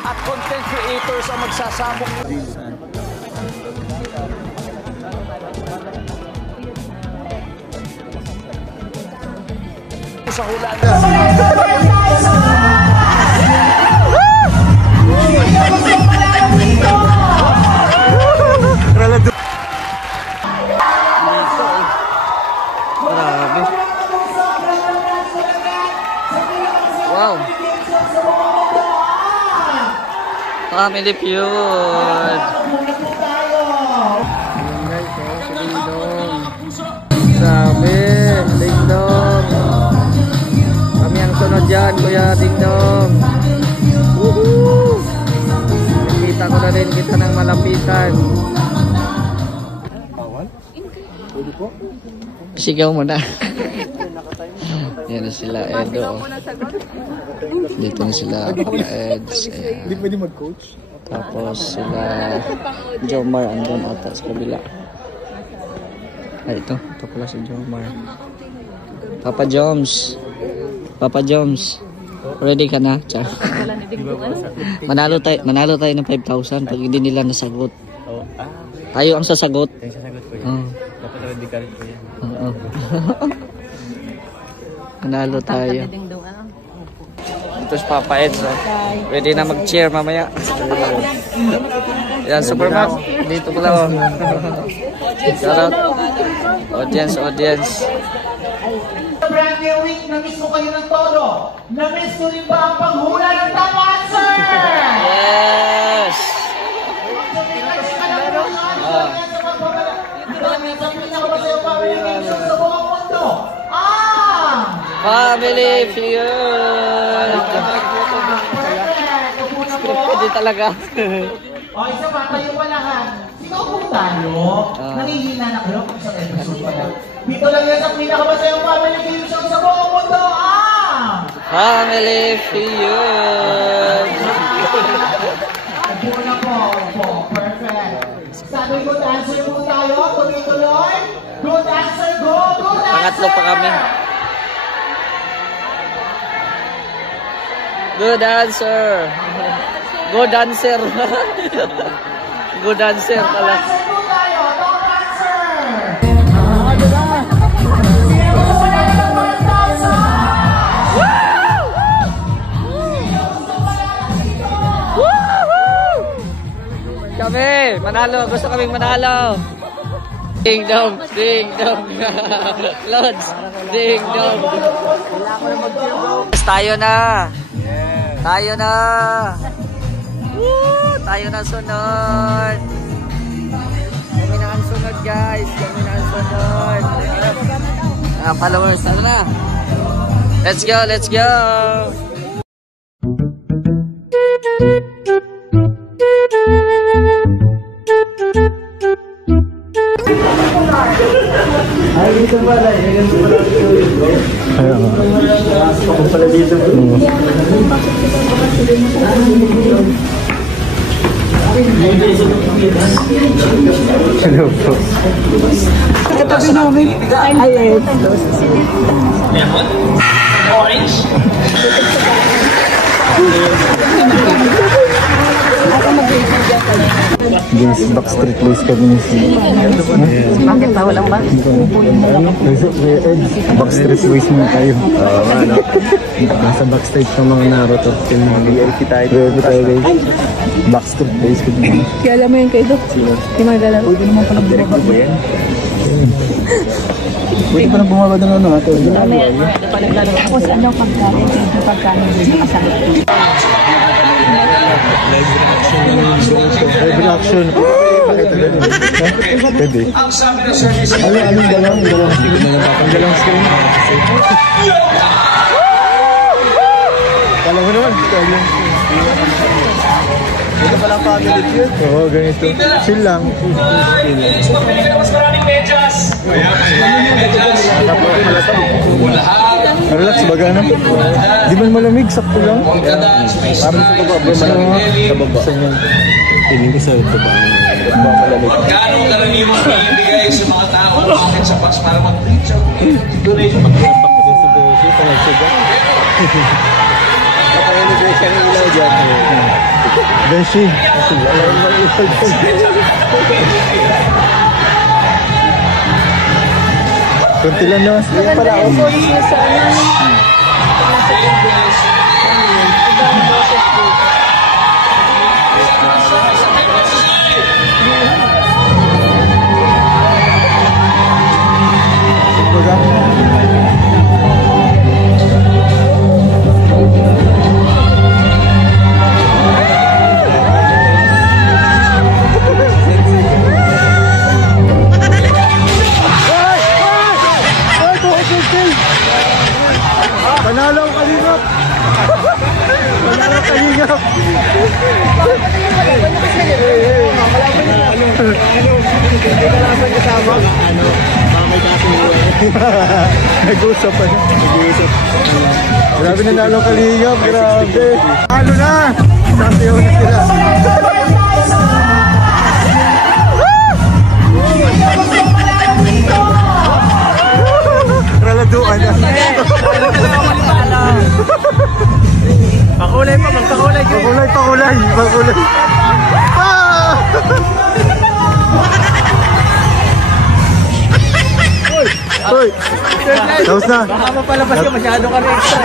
at content creators ang magsasabong sa hula na. Grabe. Wow. Family Feud. Grabe, Dingdong. Kami ang sunod dyan, Kuya Dingdong. Woohoo! Nakita ko na rin kita ng malapitan. Sigaw mo na. Yan na sila, Edo. Dito na sila, Eds. Hindi pwede mag-coach. Tapos sila, Jomar, andun ata sa kabila. Ay, ito pala si Jomar. Papa Joms. Papa Joms. Ready ka na? Manalo tayo ng 5,000 pag hindi nila nasagot. Tayo ang sasagot. Tayo sasagot ko Oh. Dapat ready ka rin ko yan. Oo. Manalo tayo. Ito si Papa Eds. Ready na mag-cheer mamaya. Yan, Superman. Dito pala. Shoutout. Audience. Brand new week, na-miss mo kayo ng todo. Na-miss mo rin ba ang panghula ng tama, sir? Yes! Family Feud! Hindi talaga. O, isa pa, tayo pa lahat. Sino po tayo? Nangihina na kayo kung isang episode pa lang. Dito lang yan sa pinakamasayang family feud show sa buong mundo. Family Feud! Apo na po. Perfect. Sabi good answer po tayo. Tuloy-tuloy. Good answer, go. Good answer. Pangatlo pa kami. Good answer. Good answer. Good answer pala. Good answer po tayo. Top answer. Kami, manalo. Gusto kaming manalo. Ding dong, ding dong. Lods, ding dong. Tayo na. Tayo na. Woo! Tayo na sunod. Kami na ang sunod, guys. Kami na ang sunod. Followers, ano na? Let's go, let's go. Ay, dito pala. Dito pala. Kaya nga. Ako pala dito. Hello po. Katabi namin. Ayun. Orange. Against Backstreet Boys kami ni si... Bakit ba? Walang ba? Backstreet Boys na tayo. Nasa backstage ng mga Naruto. VIP tayo. VIP tayo guys. Backstreet Boys kami. Kaya alam mo yun kayo doon? Yung mga galaw. Pwede naman palang direct ba yan? Pwede pa nang bumaba doon ano ito. Ako sa ano pagkain, yung pagkain yung kasama. Live reaction. Pakita ganun. Pwede. Anong galang? Ang galang screen. Kala mo naman. Ito palang family feud. Oo, ganito. Chill lang. Relax, baga na. Di ba malamig? Sakto lang. Parang sa baba, bro. Malamig. Sa baba. Sa inyo. Piling ko sa baba. Malamig. Magkano karaniwang ibigay sa mga tao bakit sa pas para mag-reach out? Donation. Kapag-integration ng ilaw dyan. Beshi. Kunti lang naman. Yan pala. Panalo ang kalingap! Panalo ang kalingap! Nag-usap pa na. Grabe na nalo ang kalingap, grabe! Ano na! Sasayaw na sila! Raladuan na! Pakulay pa, magpakulay. Pakulay! Ah! Hoy! Tapos na! Baka mapalabas ka masyado ka na extra.